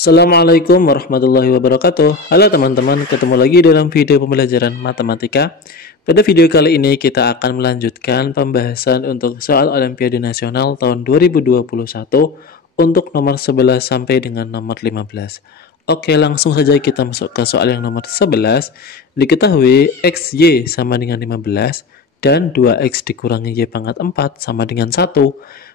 Assalamualaikum warahmatullahi wabarakatuh. Halo teman-teman, ketemu lagi dalam video pembelajaran matematika. Pada video kali ini kita akan melanjutkan pembahasan untuk soal Olimpiade Nasional tahun 2021 untuk nomor 11 sampai dengan nomor 15. Oke, langsung saja kita masuk ke soal yang nomor 11. Diketahui XY sama dengan 15 dan 2X dikurangi Y pangkat 4 sama dengan 1.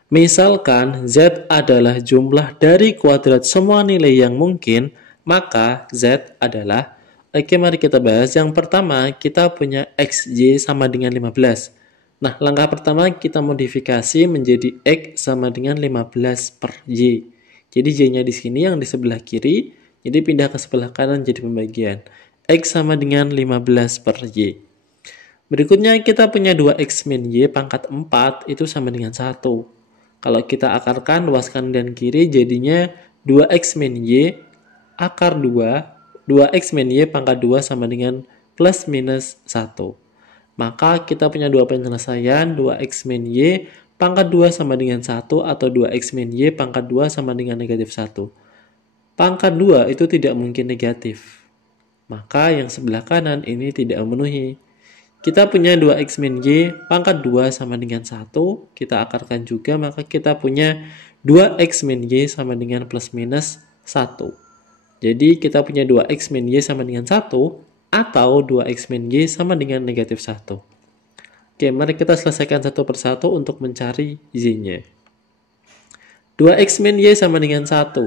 Misalkan Z adalah jumlah dari kuadrat semua nilai yang mungkin, maka Z adalah, oke mari kita bahas. Yang pertama, kita punya XY sama dengan 15. Nah, langkah pertama kita modifikasi menjadi X sama dengan 15 per Y. Jadi Y-nya di sini yang di sebelah kiri, jadi pindah ke sebelah kanan jadi pembagian. X sama dengan 15 per Y. Berikutnya kita punya 2X min Y pangkat 4 itu sama dengan 1. Kalau kita akarkan luas kanan dan kiri jadinya 2X min Y akar 2X min Y pangkat 2 sama dengan plus minus 1. Maka kita punya dua penyelesaian, 2X min Y pangkat 2 sama dengan 1 atau 2X min Y pangkat 2 sama dengan negatif 1. Pangkat 2 itu tidak mungkin negatif. Maka yang sebelah kanan ini tidak memenuhi. Kita punya 2X min Y pangkat 2 sama dengan 1. Kita akarkan juga, maka kita punya 2X min Y sama dengan plus minus 1. Jadi kita punya 2X min Y sama dengan 1 atau 2X min Y sama dengan negatif 1. Oke, mari kita selesaikan satu persatu untuk mencari Y-nya. 2X min Y sama dengan 1.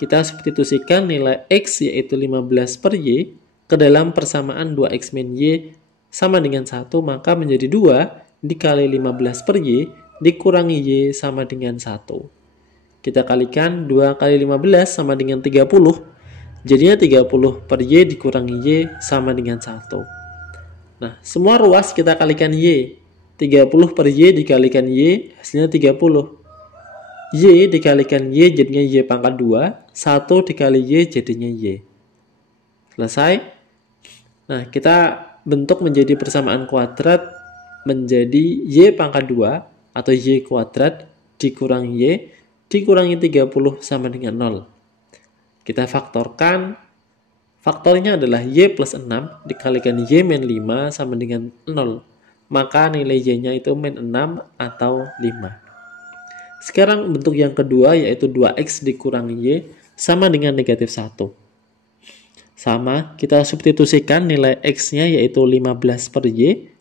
Kita substitusikan nilai X yaitu 15 per Y ke dalam persamaan 2X min Y sama dengan 1, maka menjadi 2 dikali 15 per Y dikurangi Y sama dengan 1. Kita kalikan 2 kali 15 sama dengan 30. Jadinya 30 per Y dikurangi Y sama dengan 1. Nah, semua ruas kita kalikan Y. 30 per Y dikalikan Y hasilnya 30. Y dikalikan Y jadinya Y pangkat 2. 1 dikali Y jadinya Y. Selesai. Nah, kita bentuk menjadi persamaan kuadrat menjadi Y pangkat 2 atau Y kuadrat dikurangi Y dikurangi 30 sama dengan 0. Kita faktorkan. Faktornya adalah Y plus 6 dikalikan Y min 5 sama dengan 0. Maka nilai Y-nya itu min 6 atau 5. Sekarang bentuk yang kedua yaitu 2X dikurangi Y sama dengan negatif 1. Sama, kita substitusikan nilai X-nya yaitu 15 per Y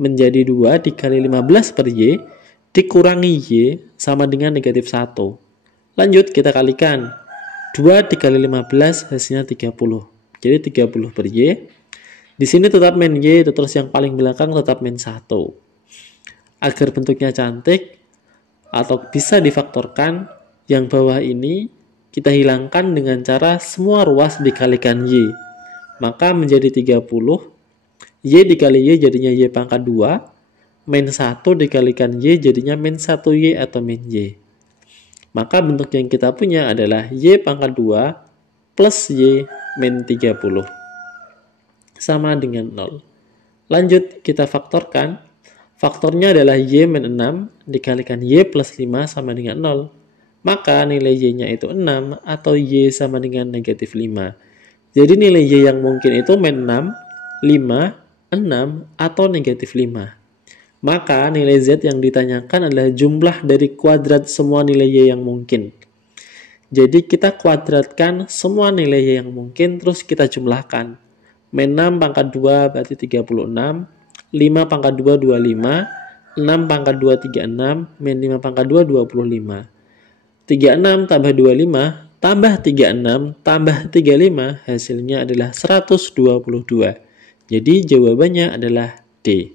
menjadi 2 dikali 15 per Y dikurangi Y sama dengan negatif 1. Lanjut, kita kalikan. 2 dikali 15 hasilnya 30. Jadi 30 per Y. Di sini tetap min Y, terus yang paling belakang tetap min 1. Agar bentuknya cantik atau bisa difaktorkan, yang bawah ini kita hilangkan dengan cara semua ruas dikalikan Y. Maka menjadi 30. Y dikali Y jadinya Y pangkat 2. Min 1 dikalikan Y jadinya min 1Y atau min Y. Maka bentuk yang kita punya adalah Y pangkat 2 plus Y min 30. Sama dengan 0. Lanjut kita faktorkan. Faktornya adalah Y min 6 dikalikan Y plus 5 sama dengan 0. Maka nilai Y-nya itu 6 atau Y sama dengan negatif 5. Jadi nilai Y yang mungkin itu min 6, 5, 6, atau negatif 5. Maka nilai Z yang ditanyakan adalah jumlah dari kuadrat semua nilai Y yang mungkin. Jadi kita kuadratkan semua nilai Y yang mungkin, terus kita jumlahkan. Min 6 pangkat 2 berarti 36, 5 pangkat 2, 25, 6 pangkat 2, 36, min 5 pangkat 2, 25. 36 tambah 25 tambah 36 tambah 35 hasilnya adalah 122. Jadi jawabannya adalah D.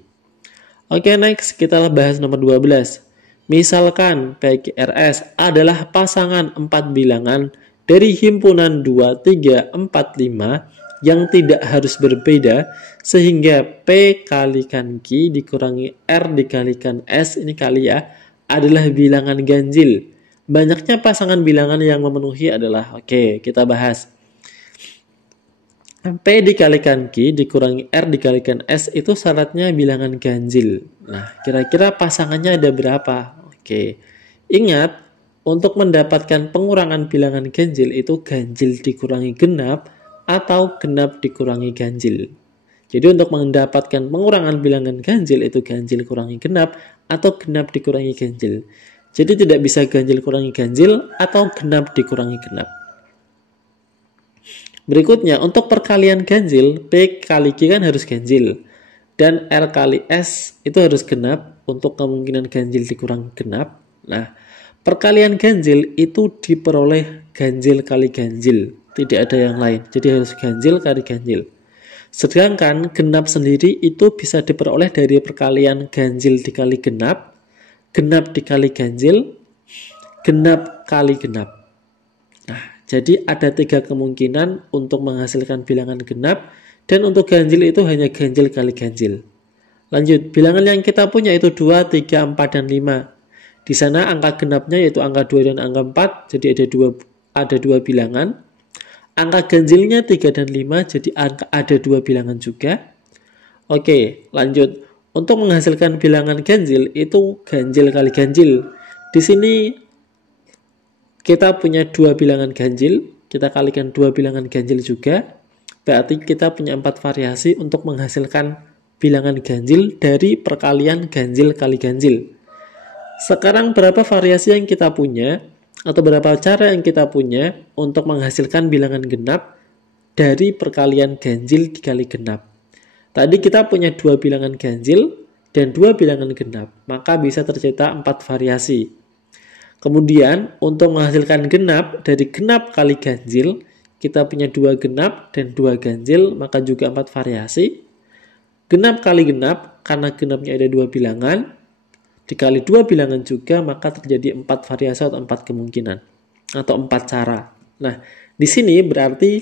Oke, next kita bahas nomor 12. Misalkan PQRS adalah pasangan 4 bilangan dari himpunan 2, 3, 4, 5 yang tidak harus berbeda sehingga P kalikan Q dikurangi R dikalikan S, ini kali ya, adalah bilangan ganjil. Banyaknya pasangan bilangan yang memenuhi adalah, oke, kita bahas. P dikalikan Q dikurangi R dikalikan S itu syaratnya bilangan ganjil. Nah, kira-kira pasangannya ada berapa? Oke, ingat Untuk mendapatkan pengurangan bilangan ganjil itu ganjil dikurangi genap atau genap dikurangi ganjil. Jadi untuk mendapatkan pengurangan bilangan ganjil itu ganjil kurangi genap atau genap dikurangi ganjil. Jadi tidak bisa ganjil kurangi ganjil atau genap dikurangi genap. Berikutnya untuk perkalian ganjil, P kali Q kan harus ganjil. Dan R kali S itu harus genap untuk kemungkinan ganjil dikurangi genap. Nah, perkalian ganjil itu diperoleh ganjil kali ganjil, tidak ada yang lain. Jadi harus ganjil kali ganjil. Sedangkan genap sendiri itu bisa diperoleh dari perkalian ganjil dikali genap, genap dikali ganjil, genap kali genap. Nah, jadi ada 3 kemungkinan untuk menghasilkan bilangan genap, dan untuk ganjil itu hanya ganjil kali ganjil. Lanjut, bilangan yang kita punya itu 2, 3, 4, dan 5. Di sana angka genapnya yaitu angka 2 dan angka 4, jadi ada dua bilangan. Angka ganjilnya 3 dan 5, jadi ada 2 bilangan juga. Oke, lanjut. Untuk menghasilkan bilangan ganjil itu ganjil kali ganjil. Di sini kita punya 2 bilangan ganjil, kita kalikan 2 bilangan ganjil juga. Berarti kita punya 4 variasi untuk menghasilkan bilangan ganjil dari perkalian ganjil kali ganjil. Sekarang berapa variasi yang kita punya atau berapa cara yang kita punya untuk menghasilkan bilangan genap dari perkalian ganjil dikali genap. Tadi kita punya 2 bilangan ganjil dan 2 bilangan genap, maka bisa tercipta 4 variasi. Kemudian untuk menghasilkan genap dari genap kali ganjil, kita punya 2 genap dan 2 ganjil, maka juga 4 variasi. Genap kali genap, karena genapnya ada 2 bilangan, dikali 2 bilangan juga, maka terjadi 4 variasi atau 4 kemungkinan atau 4 cara. Nah, di sini berarti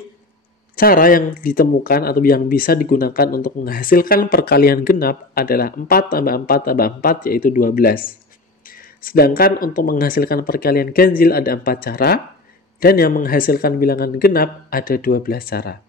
cara yang ditemukan atau yang bisa digunakan untuk menghasilkan perkalian genap adalah 4 tambah 4 tambah 4 yaitu 12. Sedangkan untuk menghasilkan perkalian ganjil ada 4 cara dan yang menghasilkan bilangan genap ada 12 cara.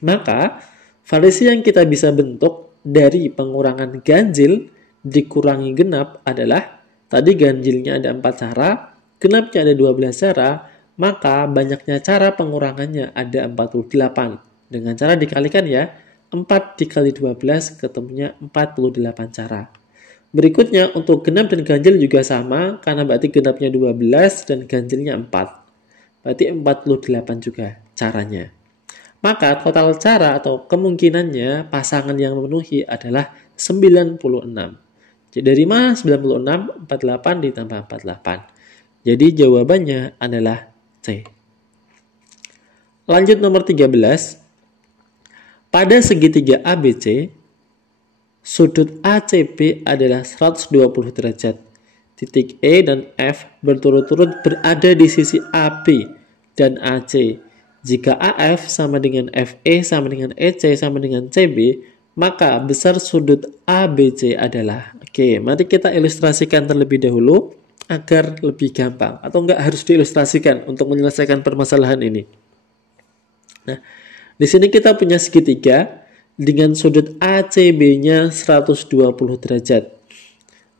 Maka variasi yang kita bisa bentuk dari pengurangan ganjil dikurangi genap adalah tadi ganjilnya ada 4 cara, genapnya ada 12 cara, maka banyaknya cara pengurangannya ada 48. Dengan cara dikalikan ya, 4 dikali 12 ketemunya 48 cara. Berikutnya untuk genap dan ganjil juga sama, karena berarti genapnya 12 dan ganjilnya 4. Berarti 48 juga caranya. Maka total cara atau kemungkinannya pasangan yang memenuhi adalah 96. Jadi dari mana 96? 48 ditambah 48. Jadi jawabannya adalah C. Lanjut nomor 13. Pada segitiga ABC, sudut ACB adalah 120 derajat. Titik E dan F berturut-turut berada di sisi AB dan AC. Jika AF sama dengan FE sama dengan EC sama dengan CB, maka besar sudut ABC adalah. Oke, mari kita ilustrasikan terlebih dahulu agar lebih gampang. Atau enggak harus diilustrasikan untuk menyelesaikan permasalahan ini. Nah, di sini kita punya segitiga dengan sudut ACB-nya 120 derajat.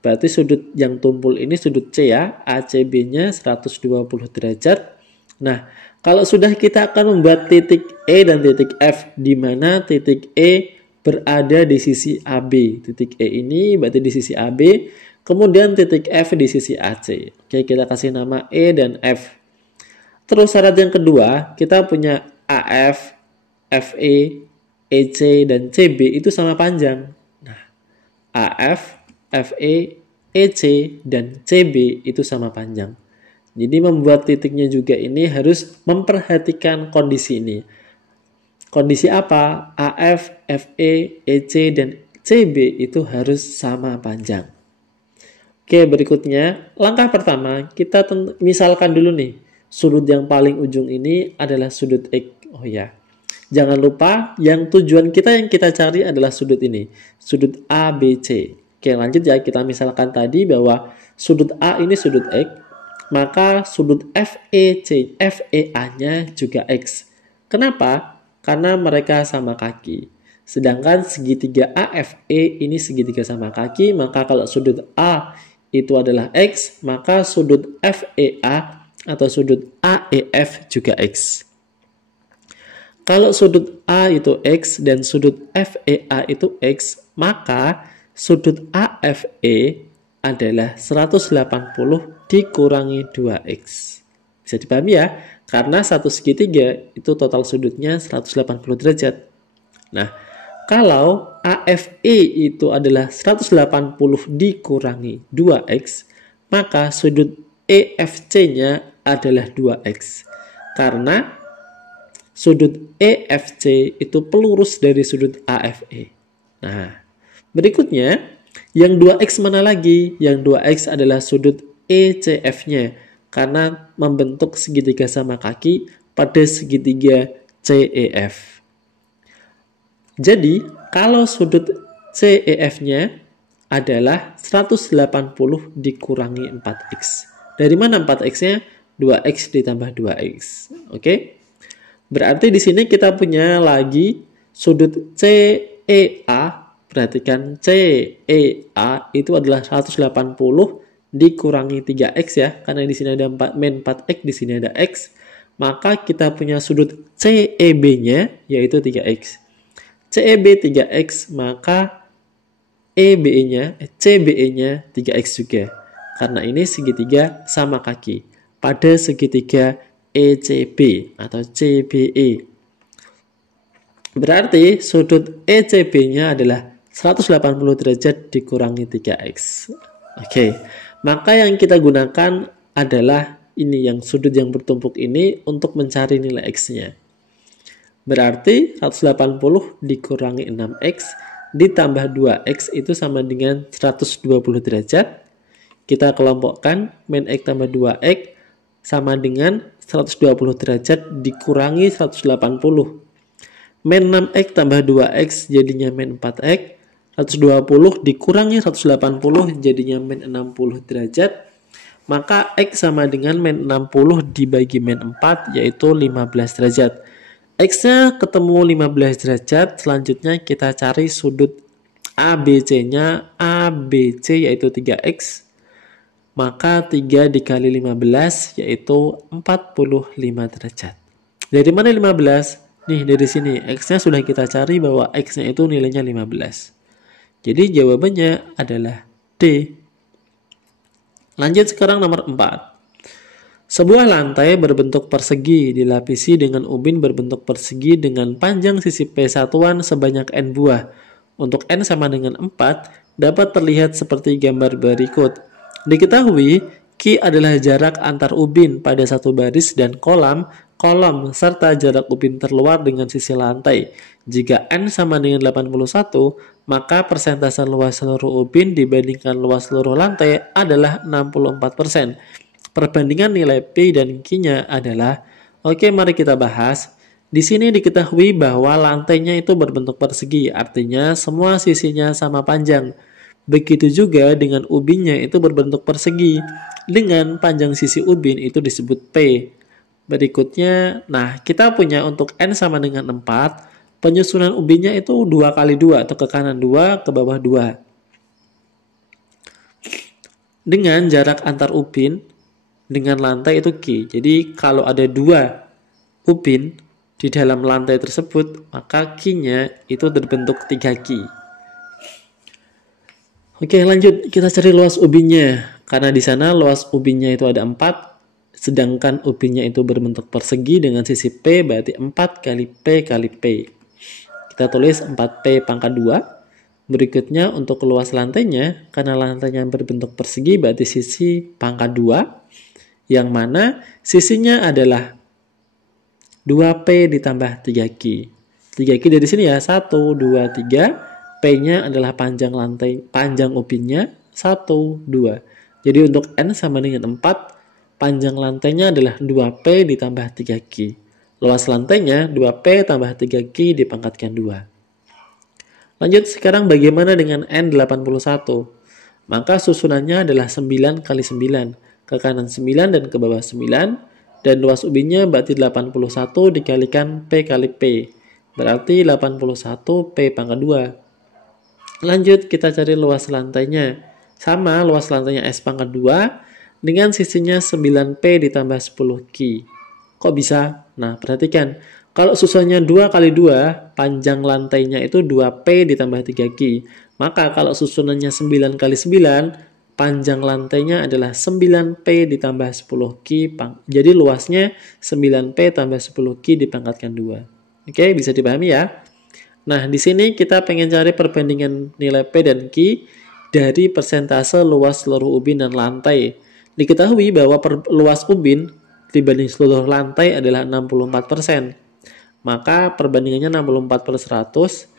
Berarti sudut yang tumpul ini sudut C ya, ACB-nya 120 derajat. Nah, kalau sudah kita akan membuat titik E dan titik F, di mana titik E berada di sisi AB. Titik E ini berarti di sisi AB, kemudian titik F di sisi AC. Oke, kita kasih nama E dan F. Terus syarat yang kedua, kita punya AF, FE, EC, dan CB itu sama panjang. Nah, AF, FE, EC, dan CB itu sama panjang. Jadi membuat titiknya juga ini harus memperhatikan kondisi ini. Kondisi apa? AF, FE, EC, dan CB itu harus sama panjang. Oke, berikutnya, langkah pertama, kita misalkan dulu nih, sudut yang paling ujung ini adalah sudut X. Oh ya, jangan lupa yang tujuan kita yang kita cari adalah sudut ini, sudut ABC. Oke, lanjut ya, kita misalkan tadi bahwa sudut A ini sudut X, maka sudut FEC, FEA-nya juga X. Kenapa? Karena mereka sama kaki. Sedangkan segitiga AFE ini segitiga sama kaki, maka kalau sudut A itu adalah X, maka sudut FEA atau sudut AEF juga X. Kalau sudut A itu X dan sudut FEA itu X, maka sudut AFE adalah 180 dikurangi 2X. Bisa dipahami ya? Karena satu segitiga itu total sudutnya 180 derajat. Nah, kalau AFE itu adalah 180 dikurangi 2X, maka sudut EFC-nya adalah 2X. Karena sudut EFC itu pelurus dari sudut AFE. Nah, berikutnya, yang 2X mana lagi? Yang 2X adalah sudut ECF-nya, karena membentuk segitiga sama kaki pada segitiga CEF. Jadi, kalau sudut CEF-nya adalah 180 dikurangi 4X. Dari mana 4X-nya? 2X ditambah 2X. Oke? Berarti di sini kita punya lagi sudut CEA. Perhatikan CEA itu adalah 180 dikurangi 3X ya. Karena di sini ada 4X, di sini ada X. Maka kita punya sudut CEB-nya yaitu 3X. CEB 3X, maka CBE-nya 3X juga. Karena ini segitiga sama kaki pada segitiga ECB atau CBE. Berarti sudut ECB-nya adalah 180 derajat dikurangi 3X. Oke, maka yang kita gunakan adalah ini, yang sudut yang bertumpuk ini untuk mencari nilai X-nya. Berarti 180 dikurangi 6X ditambah 2X itu sama dengan 120 derajat. Kita kelompokkan, min X tambah 2X sama dengan 120 derajat dikurangi 180. Min 6X tambah 2X jadinya min 4X. 120 dikurangi 180 jadinya min 60 derajat. Maka X sama dengan min 60 dibagi min 4 yaitu 15 derajat. X-nya ketemu 15 derajat. Selanjutnya kita cari sudut ABC-nya. ABC yaitu 3X. Maka 3 dikali 15 yaitu 45 derajat. Dari mana 15? Nih dari sini. X-nya sudah kita cari bahwa X-nya itu nilainya 15. Jadi jawabannya adalah D. Lanjut sekarang nomor 4. Sebuah lantai berbentuk persegi dilapisi dengan ubin berbentuk persegi dengan panjang sisi P satuan sebanyak N buah. Untuk N sama dengan 4 dapat terlihat seperti gambar berikut. Diketahui Q adalah jarak antar ubin pada satu baris dan kolom, serta jarak ubin terluar dengan sisi lantai. Jika N sama dengan 81, maka persentase luas seluruh ubin dibandingkan luas seluruh lantai adalah 64%. Perbandingan nilai P dan Q-nya adalah, oke, mari kita bahas. Di sini diketahui bahwa lantainya itu berbentuk persegi, artinya semua sisinya sama panjang. Begitu juga dengan ubinnya itu berbentuk persegi. Dengan panjang sisi ubin itu disebut P. Berikutnya, nah kita punya untuk N sama dengan 4, penyusunan ubinnya itu 2 kali 2 atau ke kanan 2, ke bawah 2. Dengan jarak antar ubin dengan lantai itu Q. Jadi kalau ada 2 ubin di dalam lantai tersebut, maka Q-nya itu terbentuk 3Q. Oke, lanjut kita cari luas ubinnya. Karena di sana luas ubinnya itu ada 4, sedangkan ubinnya itu berbentuk persegi dengan sisi P, berarti 4 kali P kali P. Kita tulis 4P pangkat 2. Berikutnya untuk luas lantainya, karena lantainya berbentuk persegi berarti sisi pangkat 2, yang mana sisinya adalah 2P ditambah 3Q. 3Q dari sini ya, 1, 2, 3. P-nya adalah panjang lantai, panjang ubinnya 1, 2. Jadi untuk N sama dengan 4, panjang lantainya adalah 2P ditambah 3Q. Luas lantainya 2P tambah 3Q dipangkatkan 2. Lanjut sekarang bagaimana dengan N81? Maka susunannya adalah 9 kali 9. Ke kanan 9 dan ke bawah 9. Dan luas ubinnya berarti 81 dikalikan P kali P. Berarti 81 P pangkat 2. Lanjut kita cari luas lantainya. sama luas lantainya S pangkat 2 dengan sisinya 9P ditambah 10Q. Kok bisa? Nah, perhatikan. Kalau susunannya 2 kali 2, panjang lantainya itu 2P ditambah 3Q. Maka kalau susunannya 9 kali 9, panjang lantainya adalah 9P ditambah 10Q. Jadi luasnya 9P tambah 10Q dipangkatkan 2. Oke, bisa dipahami ya? Nah, di sini kita pengen cari perbandingan nilai P dan Q dari persentase luas seluruh ubin dan lantai. Diketahui bahwa luas ubin dibanding seluruh lantai adalah 64%. Maka perbandingannya 64/100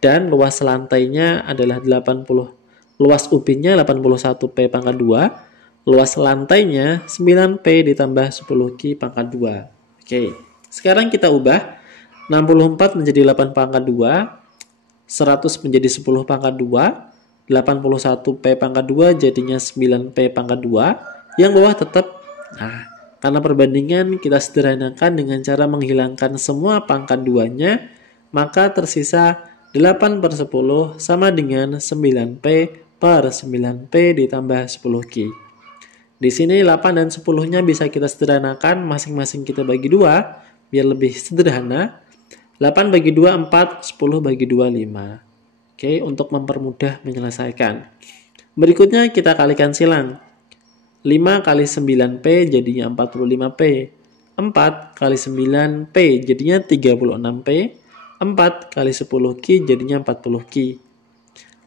dan luas lantainya adalah 80. Luas ubinnya 81P pangkat 2, luas lantainya 9P ditambah 10Q pangkat 2. Oke, sekarang kita ubah 64 menjadi 8 pangkat 2, 100 menjadi 10 pangkat 2, 81P pangkat 2 jadinya 9P pangkat 2, yang bawah tetap. Nah, karena perbandingan kita sederhanakan dengan cara menghilangkan semua pangkat 2-nya, maka tersisa 8/10 sama dengan 9P/9P ditambah 10Q. Di sini 8 dan 10-nya bisa kita sederhanakan, masing-masing kita bagi 2, biar lebih sederhana. 8 bagi 2, 4, 10 bagi 2, 5. Oke, untuk mempermudah menyelesaikan. Berikutnya kita kalikan silang. 5 kali 9P jadinya 45P. 4 kali 9P jadinya 36P. 4 kali 10Q jadinya 40Q.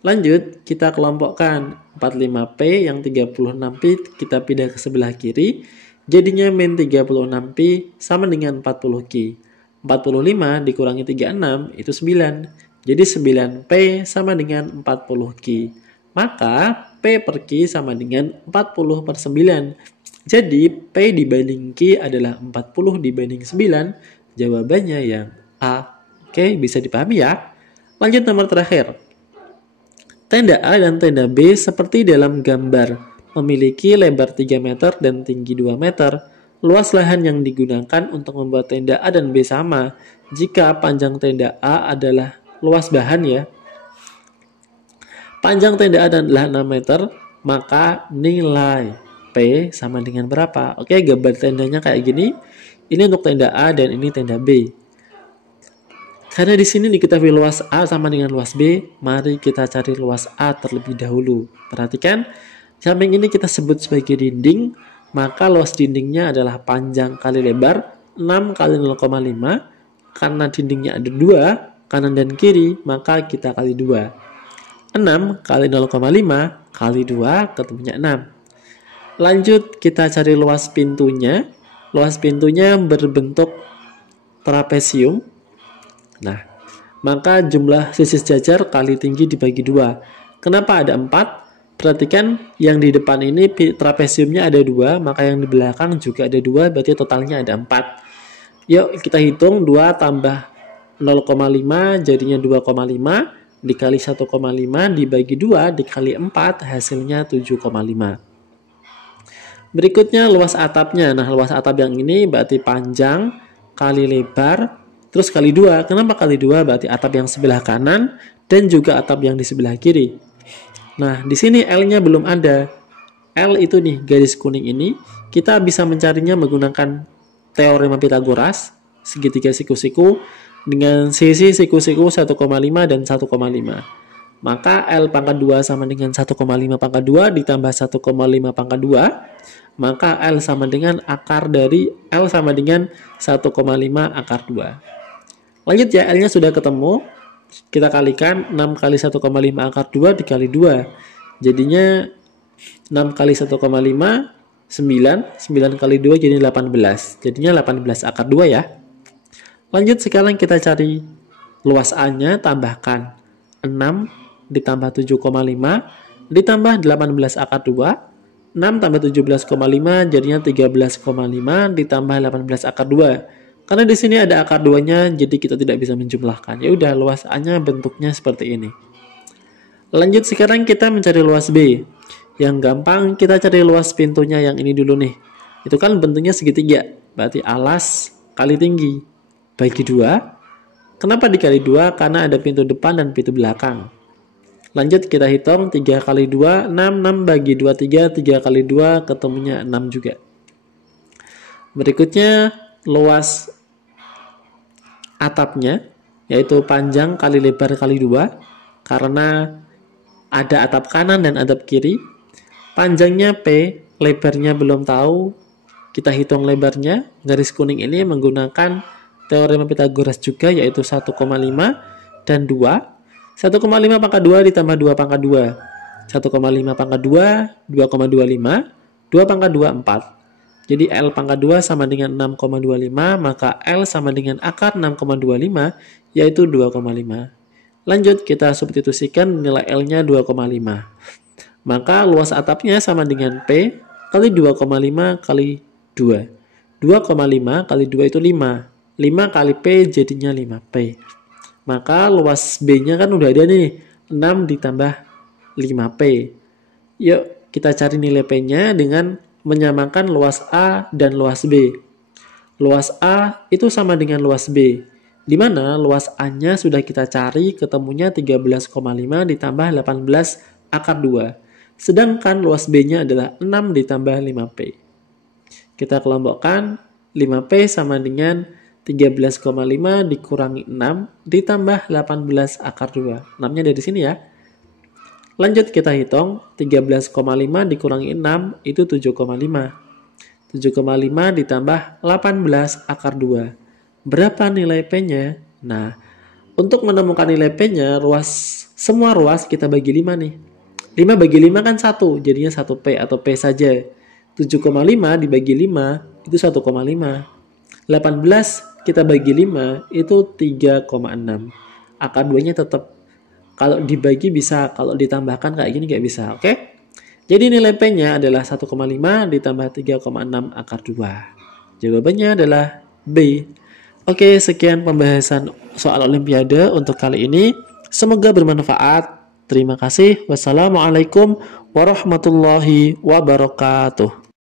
Lanjut, kita kelompokkan. 45P yang 36P kita pindah ke sebelah kiri. Jadinya min 36P sama dengan 40Q. 45 dikurangi 36 itu 9. Jadi 9P sama dengan 40Q. Maka P per Q sama dengan 40/9. Jadi P dibanding Q adalah 40 dibanding 9. Jawabannya yang A. Oke, bisa dipahami ya? Lanjut nomor terakhir. Tenda A dan tenda B seperti dalam gambar, memiliki lebar 3 meter dan tinggi 2 meter. Luas lahan yang digunakan untuk membuat tenda A dan B sama. Jika panjang tenda A adalah luas bahan ya, panjang tenda A adalah 6 meter, maka nilai P sama dengan berapa? Oke, gambar tendanya kayak gini. Ini untuk tenda A dan ini tenda B. Karena di sini diketahui luas A sama dengan luas B, mari kita cari luas A terlebih dahulu. Perhatikan, samping ini kita sebut sebagai dinding, maka luas dindingnya adalah panjang kali lebar 6 kali 0,5. Karena dindingnya ada 2, kanan dan kiri, maka kita kali 2. 6 kali 0,5 kali 2 ketemunya 6. Lanjut kita cari luas pintunya. Luas pintunya berbentuk trapesium. Nah, maka jumlah sisi sejajar kali tinggi dibagi 2. Kenapa ada 4? Perhatikan yang di depan ini trapesiumnya ada 2, maka yang di belakang juga ada 2, berarti totalnya ada 4. Yuk kita hitung 2 tambah 0,5 jadinya 2,5. Dikali 1,5 dibagi 2 dikali 4 hasilnya 7,5. Berikutnya luas atapnya. Nah, luas atap yang ini berarti panjang kali lebar terus kali 2. Kenapa kali 2? Berarti atap yang sebelah kanan dan juga atap yang di sebelah kiri. Nah, di sini L-nya belum ada. L itu nih garis kuning ini kita bisa mencarinya menggunakan teorema Pitagoras, segitiga siku-siku dengan sisi siku-siku 1,5 dan 1,5. Maka L pangkat 2 sama dengan 1,5 pangkat 2 ditambah 1,5 pangkat 2. Maka L sama dengan akar dari L sama dengan 1,5 akar 2. Lanjut ya, L-nya sudah ketemu. Kita kalikan 6 kali 1,5 akar 2 dikali 2. Jadinya 6 kali 1,5, 9. 9 kali 2 jadi 18. Jadinya 18 akar 2 ya. Lanjut sekarang kita cari luas A-nya, tambahkan 6 ditambah 7,5 ditambah 18 akar 2. 6 tambah 17,5 jadinya 13,5 ditambah 18 akar 2. Karena di sini ada akar 2-nya, jadi kita tidak bisa menjumlahkan. Ya udah, luas A-nya bentuknya seperti ini. Lanjut sekarang kita mencari luas B. Yang gampang kita cari luas pintunya yang ini dulu nih. Itu kan bentuknya segitiga, berarti alas kali tinggi. Bagi 2. Kenapa dikali 2? Karena ada pintu depan dan pintu belakang. Lanjut kita hitung 3 kali 2, 6, 6 bagi 2, 3 kali 2 ketemunya 6 juga. Berikutnya luas atapnya, yaitu panjang kali lebar kali 2, karena ada atap kanan dan atap kiri. Panjangnya P, lebarnya belum tahu, kita hitung lebarnya. Garis kuning ini menggunakan teorema Pythagoras juga, yaitu 1,5 dan 2. 1,5 pangkat 2 ditambah 2 pangkat 2. 1,5 pangkat 2, 2,25. 2 pangkat 2, 4. Jadi L pangkat 2 sama dengan 6,25, maka L sama dengan akar 6,25, yaitu 2,5. Lanjut, kita substitusikan nilai L-nya 2,5. Maka luas atapnya sama dengan P kali 2,5 kali 2. 2,5 kali 2 itu 5. 5 kali P jadinya 5P. Maka luas B-nya kan udah ada nih, 6 ditambah 5P. Yuk, kita cari nilai P-nya dengan menyamakan luas A dan luas B. Luas A itu sama dengan luas B, di mana luas A-nya sudah kita cari, ketemunya 13,5 ditambah 18 akar 2. Sedangkan luas B-nya adalah 6 ditambah 5P. Kita kelompokkan, 5P sama dengan 13,5 dikurangi 6 ditambah 18 akar 2. 6-nya dari sini ya. Lanjut kita hitung, 13,5 dikurangi 6 itu 7,5. 7,5 ditambah 18 akar 2. Berapa nilai P-nya? Nah, untuk menemukan nilai P-nya, semua ruas kita bagi 5 nih. 5 bagi 5 kan 1, jadinya 1P atau P saja. 7,5 dibagi 5 itu 1,5. 18 kita bagi 5 itu 3,6. Akar 2-nya tetap. Kalau dibagi bisa, kalau ditambahkan kayak gini nggak bisa, oke? Jadi nilai P-nya adalah 1,5 ditambah 3,6 akar 2. Jawabannya adalah B. Oke, sekian pembahasan soal Olimpiade untuk kali ini. Semoga bermanfaat. Terima kasih. Wassalamualaikum warahmatullahi wabarakatuh.